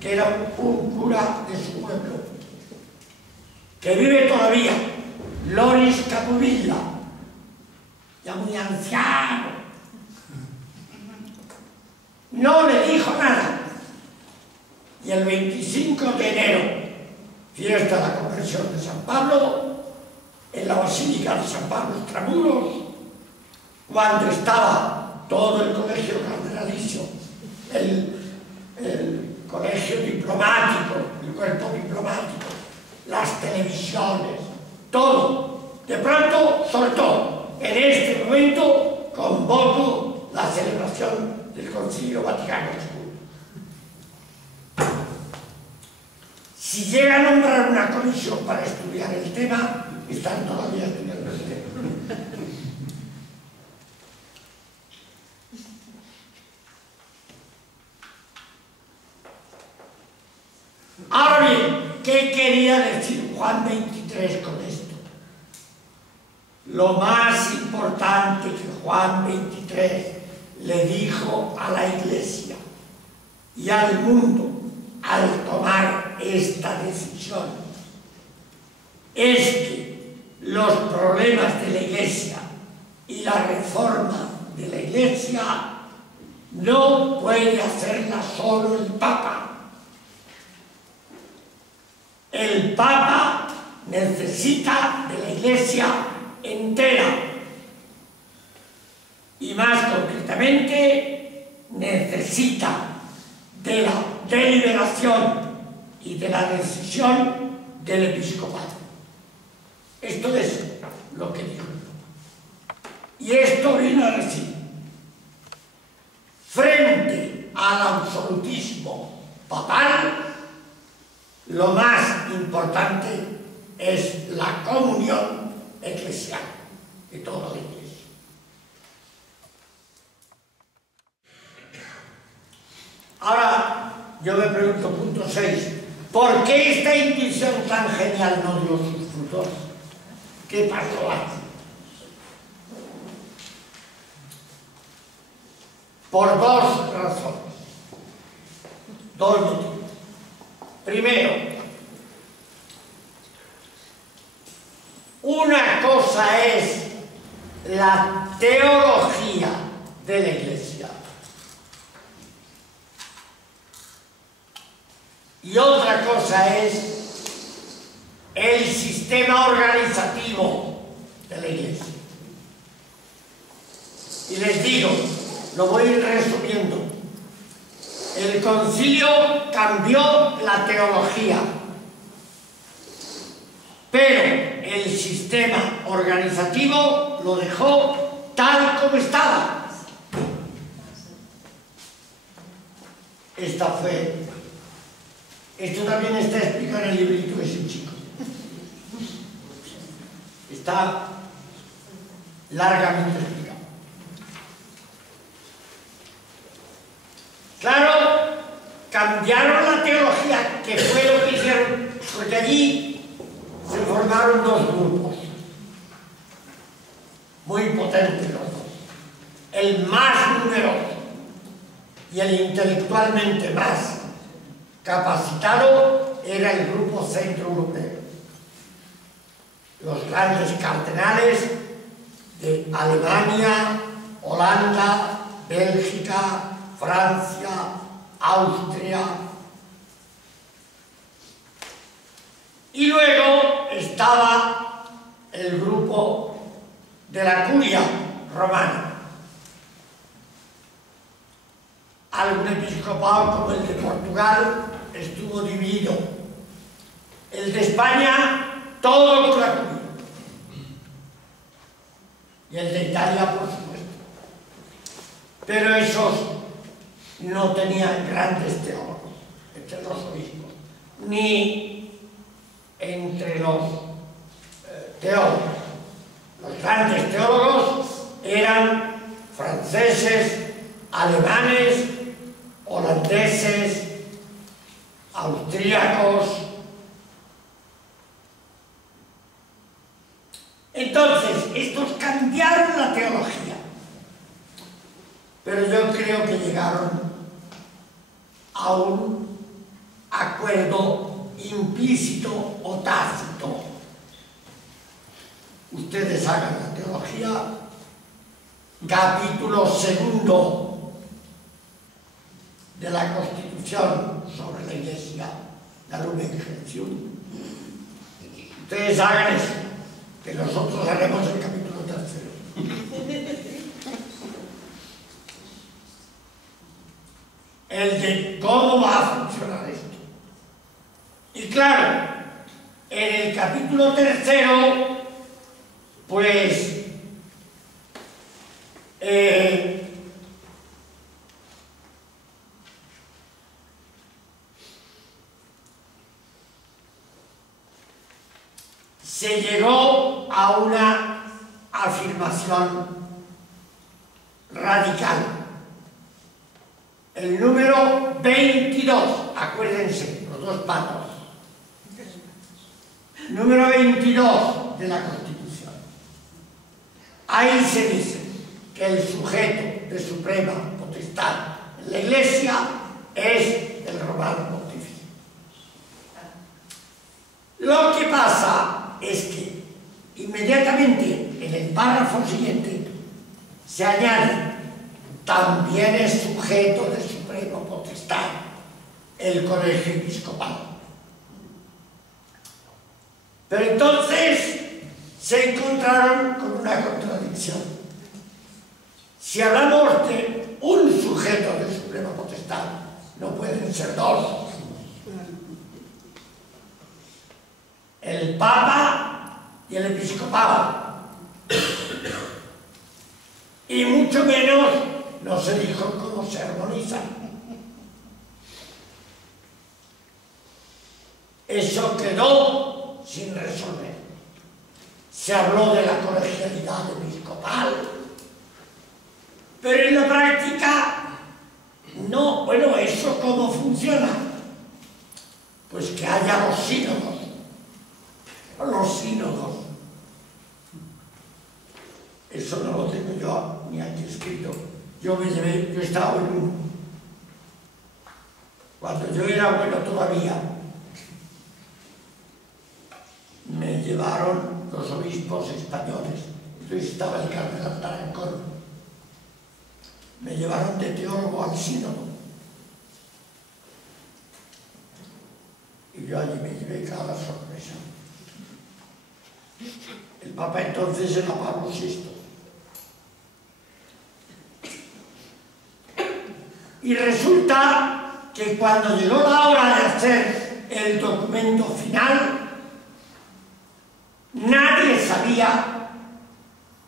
que era un cura de su pueblo, que vive todavía, Loris Capuvilla, ya muy anciano, no le dijo nada. Y el 25 de enero, fiesta de la conversión de San Pablo, en la Basílica de San Pablo Extramuros, cuando estaba todo el colegio cardenalicio, el colegio diplomático, el cuerpo diplomático, las televisiones, todo, de pronto soltó: en este momento convoco la celebración del Concilio Vaticano II. Si llega a nombrar una comisión para estudiar el tema, están todavía estudiando el tema. Ahora bien, ¿qué quería decir Juan 23 con esto? Lo más importante que Juan 23 le dijo a la Iglesia y al mundo al tomar esta decisión es que los problemas de la Iglesia y la reforma de la Iglesia no puede hacerla solo el Papa. El Papa necesita de la Iglesia entera, y más concretamente necesita de la deliberación y de la decisión del episcopado. Esto es lo que dijo. Y esto vino a decir: frente al absolutismo papal, lo más importante es la comunión eclesial de toda la Iglesia. Ahora, yo me pregunto, punto 6, ¿Por qué esta intuición tan genial no dio sus frutos? ¿Qué pasó aquí? Por dos razones, dos motivos. Primero, una cosa es la teología de la Iglesia y otra cosa es el sistema organizativo de la Iglesia. Y les digo, lo voy a ir resumiendo. El concilio cambió la teología, pero el sistema organizativo lo dejó tal como estaba. Esto también está explicado en el librito de ese chico. Está largamente explicado. Claro, cambiaron la teología, que fue lo que hicieron, porque allí se formaron dos grupos, muy potentes los dos. El más numeroso y el intelectualmente más capacitado era el grupo centroeuropeo. Los grandes cardenales de Alemania, Holanda, Bélgica, Francia, Austria. Y luego estaba el grupo de la curia romana. Algún episcopado como el de Portugal estuvo dividido. El de España, todo con la curia. Y el de Italia, por supuesto. Pero esos no tenían grandes teólogos entre los obispos, ni entre los teólogos. Los grandes teólogos eran franceses, alemanes, holandeses, austríacos. Entonces, estos cambiaron la teología, pero yo creo que llegaron a un acuerdo implícito o tácito. Ustedes hagan la teología, capítulo 2 de la Constitución sobre la Iglesia, la Lumen Gentium. Ustedes hagan eso, que nosotros haremos el capítulo 3. El de cómo va a funcionar esto. Y claro, en el capítulo 3, pues se llegó a una afirmación radical. El número 22, acuérdense, los dos patos. Número 22 de la Constitución. Ahí se dice que el sujeto de suprema potestad en la Iglesia es el romano pontífice. Lo que pasa es que inmediatamente en el párrafo siguiente se añade: también es sujeto de suprema potestad el colegio episcopal. Pero entonces se encontraron con una contradicción. Si hablamos de un sujeto de suprema potestad, no pueden ser dos. El Papa y el episcopado. Y mucho menos no se dijo cómo se armonizan. Eso quedó sin resolver. Se habló de la colegialidad episcopal, pero en la práctica no. Bueno, ¿eso cómo funciona? Pues que eso no lo tengo yo ni aquí escrito. Yo estaba en uno. Cuando yo era bueno todavía, me llevaron los obispos españoles, entonces estaba el cardenal Tarancón, me llevaron de teólogo al sínodo. Y yo allí me llevé cada sorpresa. El Papa entonces era Pablo VI. Y resulta que cuando llegó la hora de hacer el documento final, nadie sabía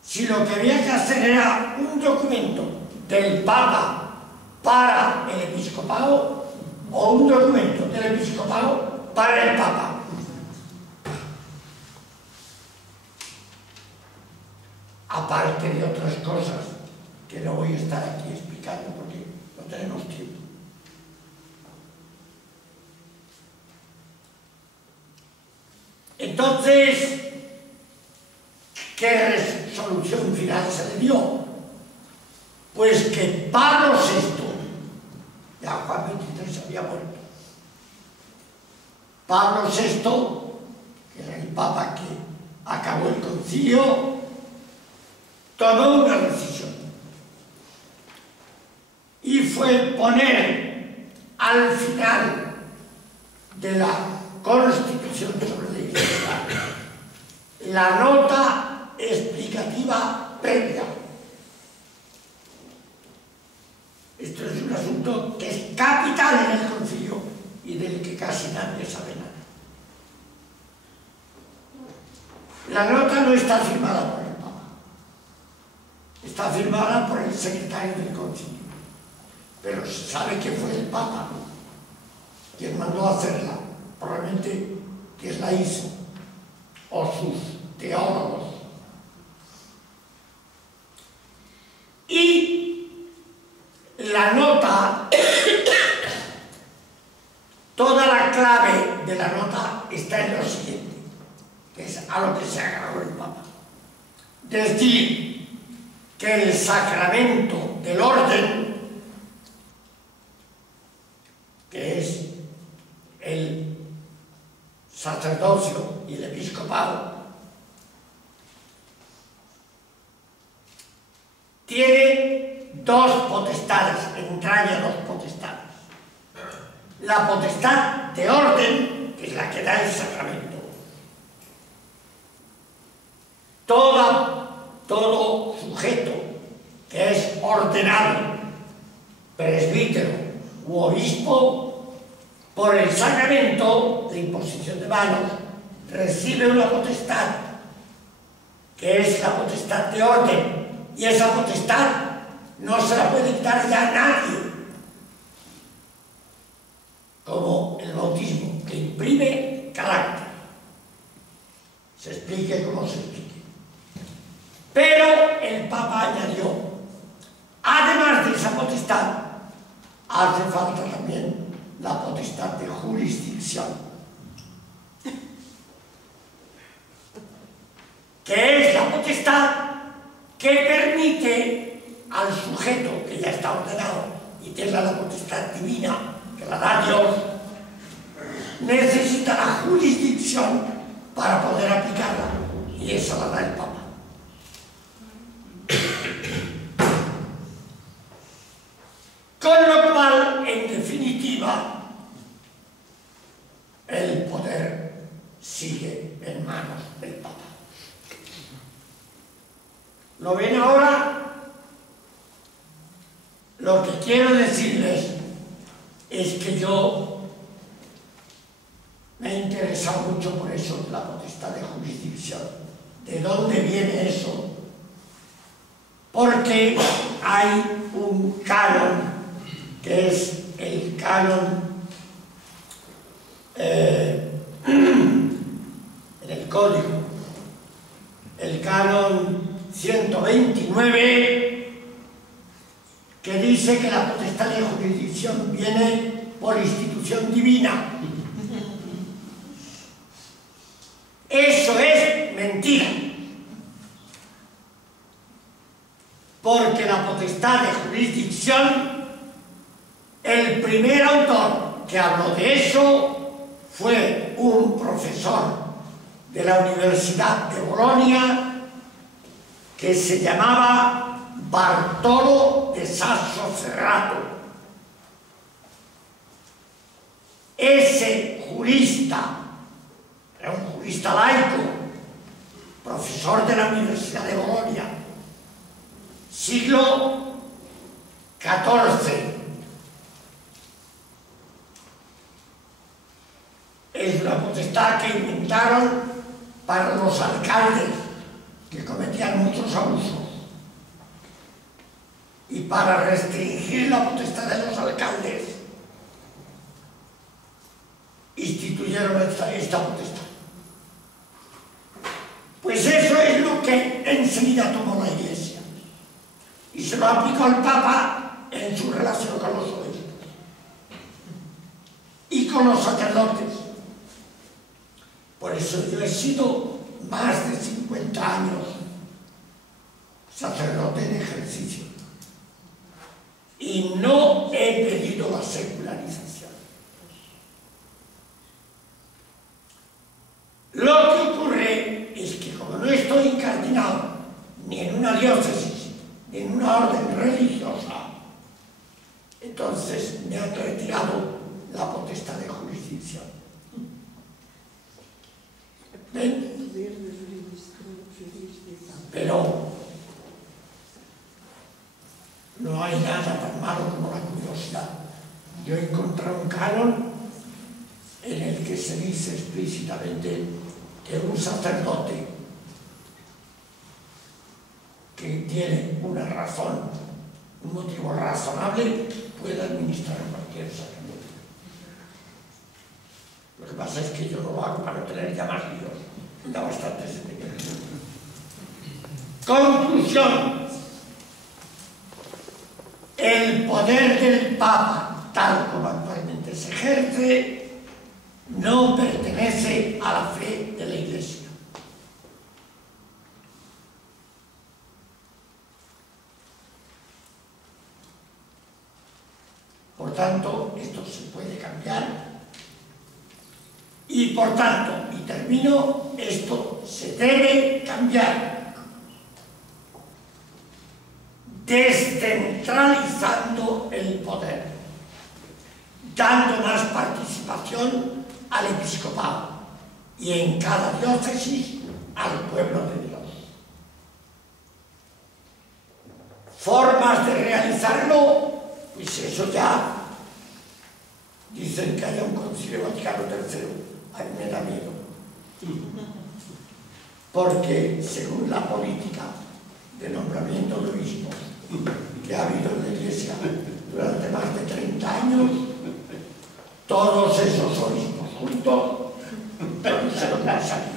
si lo que había que hacer era un documento del Papa para el episcopado o un documento del episcopado para el Papa. Aparte de otras cosas que no voy a estar aquí explicando porque no tenemos tiempo. Entonces, ¿qué resolución final se le dio? Pues que Pablo VI, ya Juan XXIII había muerto, Pablo VI, que era el Papa que acabó el concilio, tomó una decisión y fue poner al final de la Constitución sobre la Iglesia la nota explicativa previa. Esto es un asunto que es capital en el concilio y del que casi nadie sabe nada. La nota no está firmada por el Papa, está firmada por el secretario del concilio, pero se sabe que fue el Papa quien mandó hacerla, probablemente quien la hizo, o sus teólogos. Y la nota, toda la clave de la nota está en lo siguiente, que es a lo que se agarró el Papa. Decir que el sacramento del orden, que es el sacerdocio y el episcopado, tiene dos potestades, entraña dos potestades. La potestad de orden, que es la que da el sacramento. Todo sujeto que es ordenado, presbítero u obispo, por el sacramento de imposición de manos, recibe una potestad, que es la potestad de orden, y esa potestad no se la puede quitar ya a nadie, como el bautismo, que imprime carácter. Se explique como se explique. Pero el Papa añadió, además de esa potestad, hace falta también la potestad de jurisdicción, que es la potestad que permite al sujeto que ya está ordenado y tenga la potestad divina, que la da Dios, necesita la jurisdicción para poder aplicarla, y esa la da el Papa. Con lo cual, en definitiva, el poder sigue en manos del Papa. ¿Lo ven ahora? Lo que quiero decirles es que yo me he interesado mucho por eso, la potestad de jurisdicción. ¿De dónde viene eso? Porque hay un canon, que es el canon en el código, el canon 129, que dice que la potestad de jurisdicción viene por institución divina. Eso es mentira. porque la potestad de jurisdicción, el primer autor que habló de eso fue un profesor de la Universidad de Bolonia que se llamaba Bartolo de Sasso Ferrato. Ese jurista, era un jurista laico, profesor de la Universidad de Bolonia, siglo XIV. Es una potestad que inventaron para los alcaldes que cometían muchos abusos y para restringir la potestad de los alcaldes instituyeron esta potestad. Pues eso es lo que enseguida tomó la Iglesia y se lo aplicó al Papa en su relación con los obispos y con los sacerdotes. Por eso yo he sido más de 50 años sacerdote en ejercicio y no he pedido la secularización. Lo que ocurre es que como no estoy incardinado ni en una diócesis ni en una orden religiosa, entonces me han retirado la potestad de jurisdicción. ¿Ven? Pero no hay nada tan malo como la curiosidad. Yo encontré un canon en el que se dice explícitamente que un sacerdote que tiene una razón, un motivo razonable, puede administrar cualquier sacramento. Lo que pasa es que yo no lo hago para no tener ya más líos. Da bastante ese pequeño. Conclusión. El poder del Papa, tal como actualmente se ejerce, no pertenece a la fe de la Iglesia. Por tanto, esto se puede cambiar y, por tanto, y termino, esto se debe cambiar, descentralizando el poder, dando más participación al episcopado y en cada diócesis al pueblo de Dios. Formas de realizarlo, pues eso ya dicen que haya un concilio Vaticano III. A mí me da miedo. Porque según la política de nombramiento de obispos que ha habido en la Iglesia durante más de 30 años, todos esos obispos juntos no se lo han salido.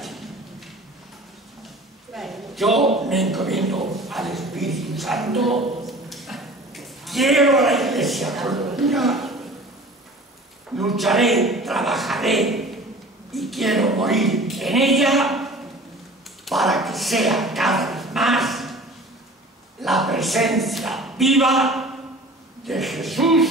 Yo me encomiendo al Espíritu Santo, quiero a la Iglesia con locura, lucharé, trabajaré y quiero morir en ella para que sea cada vez más la presencia viva de Jesús